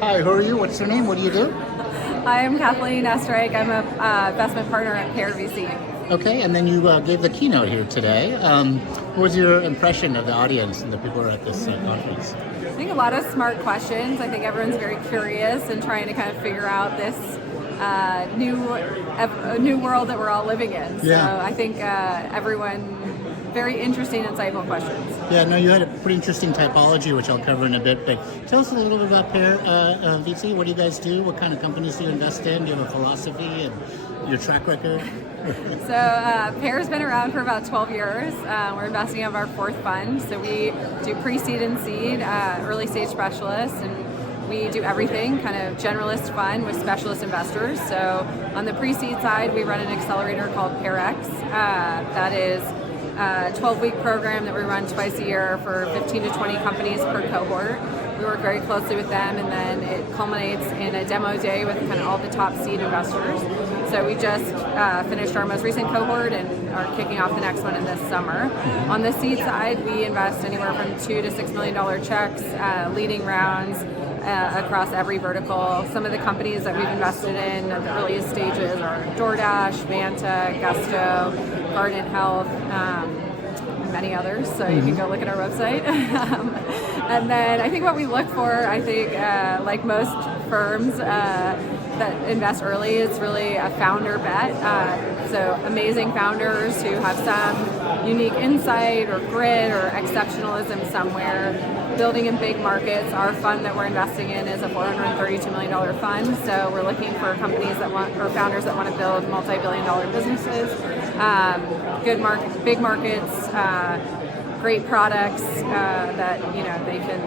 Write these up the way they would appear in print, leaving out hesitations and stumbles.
Hi, who are you? What's your name? What do you do? Hi, I'm Kathleen Estreich. I'm a investment partner at Pear VC. Okay, and then you gave the keynote here today. What was your impression of the audience and the people who are at this conference? I think a lot of smart questions. I think everyone's very curious and trying to kind of figure out this new world that we're all living in. Yeah. So I think everyone, very interesting, insightful questions. Yeah, no, you had a pretty interesting typology, which I'll cover in a bit, but tell us a little bit about Pear VC. What do you guys do? What kind of companies do you invest in? Do you have a philosophy and your track record? So Pear's been around for about 12 years. We're investing out of our fourth fund. So we do pre-seed and seed, early stage specialists, and we do everything, kind of generalist fund with specialist investors. So on the pre-seed side, we run an accelerator called PearX. That is a 12-week program that we run twice a year for 15 to 20 companies per cohort. We work very closely with them, and then it culminates in a demo day with kind of all the top seed investors. So we just finished our most recent cohort and are kicking off the next one in this summer. On the seed side, we invest anywhere from $2 to $6 million checks, leading rounds across every vertical. Some of the companies that we've invested in at the earliest stages are DoorDash, Vanta, Gusto, Garden Health, and many others. So you can go look at our website. And then I think what we look for, like most firms that invest early, is really a founder bet. So amazing founders who have some unique insight or grit or exceptionalism somewhere, building in big markets. Our fund that we're investing in is a $432 million fund. So we're looking for companies that want, or founders that want to build multi-billion-dollar businesses, big markets, great products that they can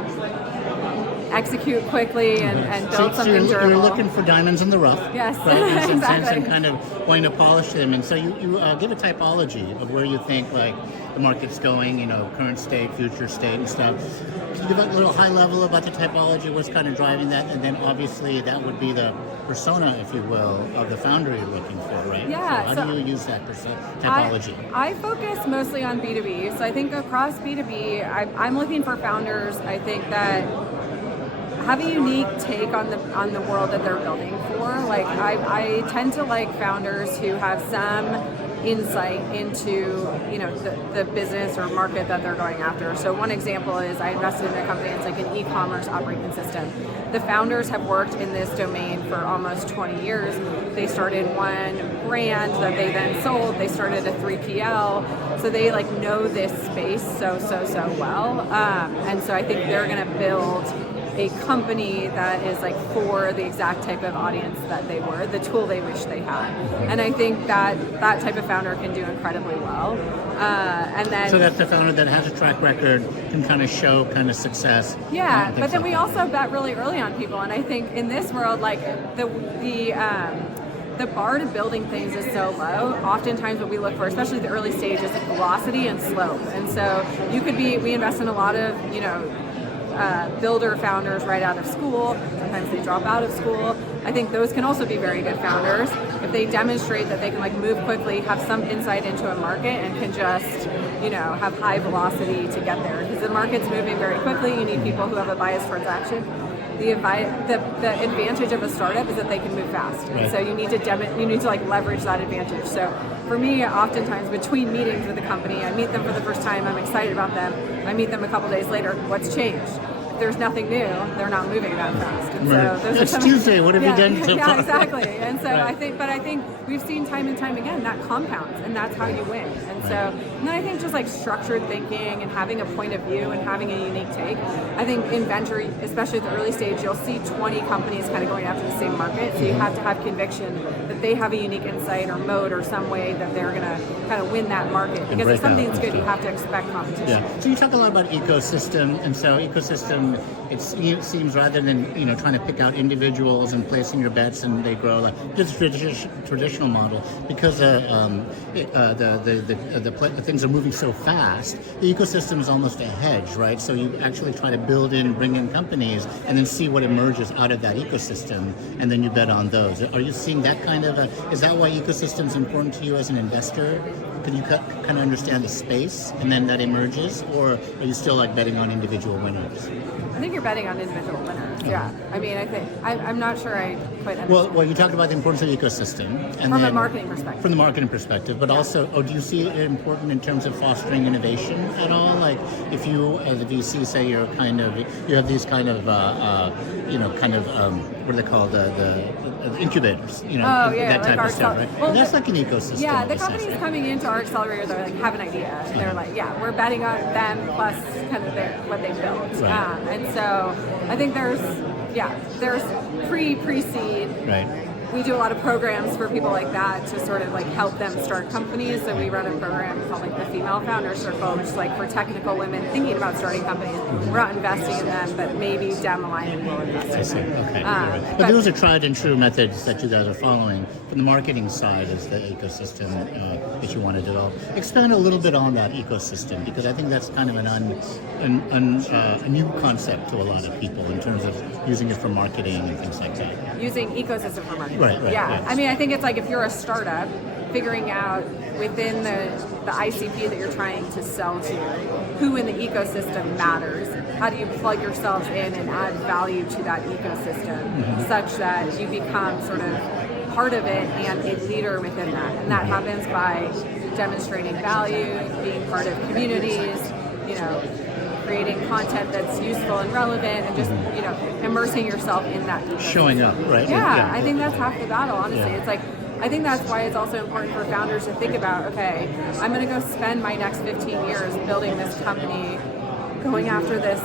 execute quickly and build something durable. You're looking for diamonds in the rough. Yes, right? exactly. And kind of wanting to polish them. And so you give a typology of where you think like the market's going, current state, future state and stuff. Can you give a little high level about the typology, what's kind of driving that? And then obviously that would be the persona, if you will, of the founder you're looking for, right? Yeah. So how do you use that typology? I focus mostly on B2B. So I think across B2B, I'm looking for founders, I think, that have a unique take on the world that they're building for. Like I tend to like founders who have some insight into the business or market that they're going after. So one example is I invested in a company that's like an e-commerce operating system. The founders have worked in this domain for almost 20 years. They started one brand that they then sold. They started a 3PL. So they know this space so well. And so I think they're going to build a company that is for the exact type of audience that they were, the tool they wish they had. And I think that type of founder can do incredibly well. And then, so that's the founder that has a track record, can kind of show kind of success. Yeah, but then we also bet really early on people. And I think in this world, the bar to building things is so low. Oftentimes what we look for, especially the early stages, is velocity and slope. And so we invest in a lot of, builder founders right out of school. Sometimes they drop out of school. I think those can also be very good founders if they demonstrate that they can move quickly, have some insight into a market, and can just have high velocity to get there. Because the market's moving very quickly. You need people who have a bias towards action. The advantage of a startup is that they can move fast, and so you need to leverage that advantage. So for me, oftentimes between meetings with a company, I meet them for the first time, I'm excited about them. I meet them a couple days later, what's changed? If there's nothing new, they're not moving that fast. And so it's Tuesday. What have you done so far? Yeah, exactly. And so I think we've seen time and time again that compounds, and that's how you win. And then I think just structured thinking and having a point of view and having a unique take. I think in venture, especially at the early stage, you'll see 20 companies kind of going after the same market. So you have to have conviction that they have a unique insight or mode or some way that they're going to kind of win that market. Because if something's good, you have to expect competition. Yeah. So you talk a lot about ecosystem, and so ecosystem, it seems rather than trying to pick out individuals and placing your bets and they grow just traditional model, because the things are moving so fast. The ecosystem is almost a hedge, right? So you actually try to bring in companies and then see what emerges out of that ecosystem, and then you bet on those. Are you seeing that kind of is that why ecosystem is important to you as an investor? Can you kind of understand the space and then that emerges, or are you still betting on individual winners? I think you're betting on individual winners. Yeah. I mean, I think I'm not sure I quite understand. Well, you talked about the importance of the ecosystem, and From a then marketing perspective. From the marketing perspective, but also, do you see it important in terms of fostering innovation at all? Like, if you, as a VC, say you have these kind of, what are they called, the incubators, that type like of stuff, right? Well, and that's like an ecosystem. Yeah, of the a companies sense. coming into our accelerator, they're like, have an idea. And they're like, yeah, we're betting on them plus kind of what they built. Right. And so I think there's pre-seed. Right. We do a lot of programs for people like that to sort of like help them start companies. So we run a program called like the Female Founder Circle, which is like for technical women thinking about starting companies. We're not investing in them, but maybe down the line we'll invest. I see. Okay. Right. But those are tried and true methods that you guys are following. From the marketing side is the ecosystem that you want to develop. Expand a little bit on that ecosystem, because I think that's kind of a new concept to a lot of people in terms of using it for marketing and things like that. Using ecosystem for marketing. Right. Yeah. I mean, I think it's like if you're a startup, figuring out within the ICP that you're trying to sell to, who in the ecosystem matters. How do you plug yourselves in and add value to that ecosystem such that you become sort of part of it and a leader within that. And that happens by demonstrating value, being part of communities, creating content that's useful and relevant, and just immersing yourself in that ecosystem. Showing up, right? Yeah, I think that's half the battle, honestly. It's like, I think that's why it's also important for founders to think about, okay, I'm going to go spend my next 15 years building this company, going after this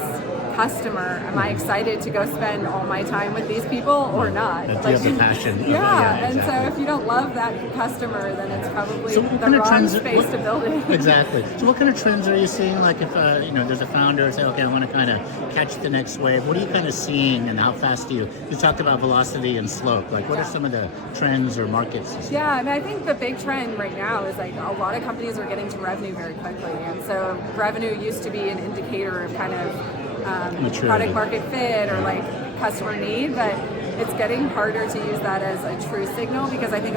customer. Am I excited to go spend all my time with these people or not? Do you have the passion? Yeah, exactly. And so if you don't love that customer, then it's probably So the wrong space to build it. Exactly. So what kind of trends are you seeing? Like if there's a founder say, okay, I want to kind of catch the next wave. What are you kind of seeing, and how fast do you talked about velocity and slope. Like what are some of the trends or markets you see? Yeah, I mean, I think the big trend right now is like a lot of companies are getting to revenue very quickly, and so revenue used to be an indicator of kind of product market fit or like customer need, but it's getting harder to use that as a true signal, because I think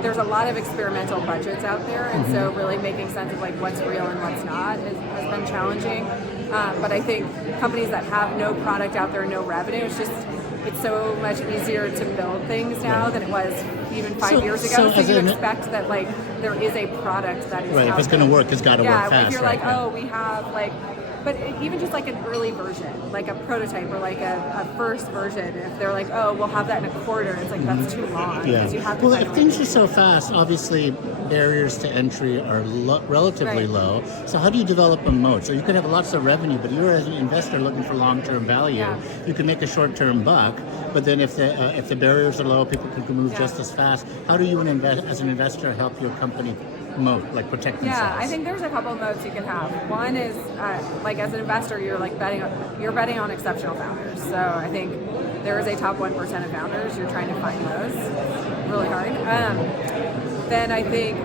there's a lot of experimental budgets out there, and so really making sense of like what's real and what's not has been challenging. But I think companies that have no product out there, no revenue, it's so much easier to build things now than it was even 5 years ago. So you expect that like there is a product that is if it's going to work, it's got to work fast. Yeah, if you're like, oh, we have like. But even just like an early version, like a prototype or like a first version, if they're like, oh, we'll have that in a quarter, it's like, that's too long. Yeah. You have to Well, if things are so fast, obviously barriers to entry are relatively low. So how do you develop a moat? So you could have lots of revenue, but you're as an investor looking for long-term value. Yeah. You can make a short-term buck, but then if the barriers are low, people can move just as fast. How do you as an investor help your company moat, like protect themselves? Yeah, I think there's a couple of moats you can have. One is like as an investor, you're betting on exceptional founders. So I think there is a top 1% of founders. You're trying to find those. It's really hard. Then I think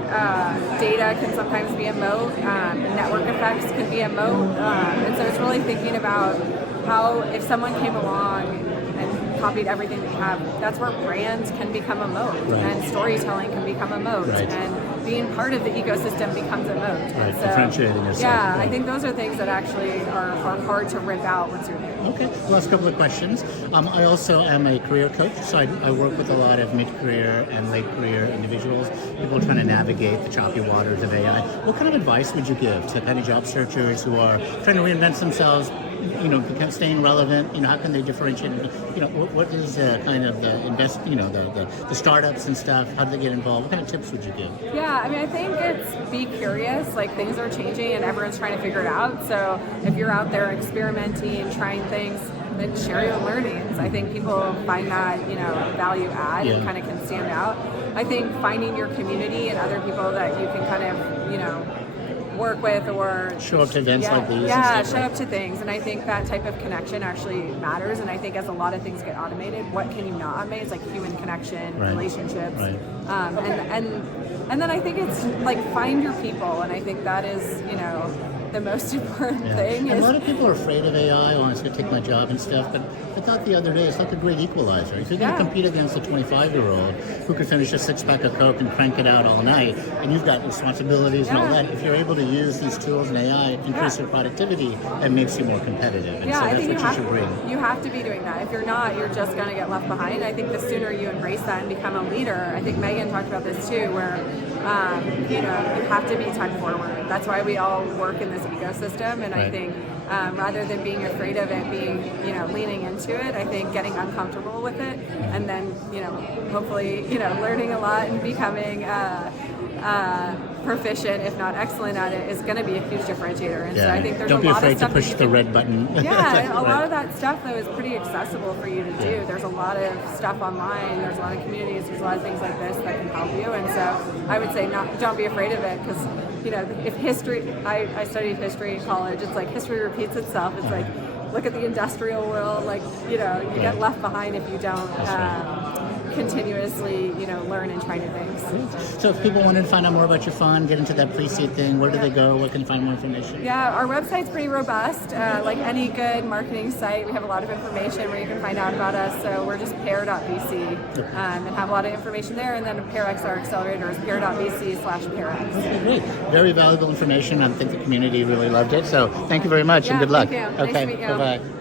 data can sometimes be a moat. Network effects can be a moat. And so it's really thinking about how if someone came along and copied everything that you have, that's where brands can become a moat, and storytelling can become a moat, and being part of the ecosystem becomes a moat. Right. So, differentiating yourself. Yeah, I think those are things that actually are hard to rip out once you're there. Okay, last couple of questions. I also am a career coach, so I work with a lot of mid-career and late-career individuals, people trying to navigate the choppy waters of AI. What kind of advice would you give to kind of job searchers who are trying to reinvent themselves, staying relevant? How can they differentiate? What is kind of the startups and stuff? How do they get involved? What kind of tips would you give? Yeah, I mean, I think it's be curious. Like things are changing and everyone's trying to figure it out. So if you're out there experimenting, trying things, then share your learnings. I think people find that value add and kind of can stand out. I think finding your community and other people that you can kind of work with or show up to events like these. Yeah, show up to things, and I think that type of connection actually matters. And I think as a lot of things get automated, what can you not automate? It's like human connection, relationships, and then I think it's like find your people, and I think that is the most important thing. And Is, a lot of people are afraid of AI. Oh, it's going to take my job and stuff. But I thought the other day it's like a great equalizer. If you're going to compete against a 25-year-old who could finish a six-pack of Coke and crank it out all night, and you've got responsibilities and all that, if you're able to use these tools and AI, increase your productivity, it makes you more competitive. And so I that's think what you should bring. you have to be doing that. If you're not, you're just going to get left behind. I think the sooner you embrace that and become a leader, I think Megan talked about this too, where you have to be tech forward. That's why we all work in this ecosystem, and I think rather than being afraid of it, leaning into it, I think getting uncomfortable with it, and then hopefully learning a lot and becoming proficient, if not excellent at it, is going to be a huge differentiator. And so I think there's Don't a be lot afraid of stuff to push the red button. Yeah, a lot of that stuff though is pretty accessible for you to do. There's a lot of stuff online. There's a lot of communities. There's a lot of things like this that can help you. And so I would say don't be afraid of it, because if history, I studied history in college. It's like history repeats itself. It's like, look at the industrial world. Like you get left behind if you don't continuously learn and try new things. So if people wanted to find out more about your fund, get into that pre-seed thing, where do they go? Where can they find more information? Yeah, our website's pretty robust. Like any good marketing site, we have a lot of information where you can find out about us. So we're just pear.vc and have a lot of information there. And then PearX, our accelerator, is pear.vc/PearX. Okay, great. Very valuable information. I think the community really loved it. So thank you very much and good luck. Thank you. Nice Okay, to meet you. bye-bye.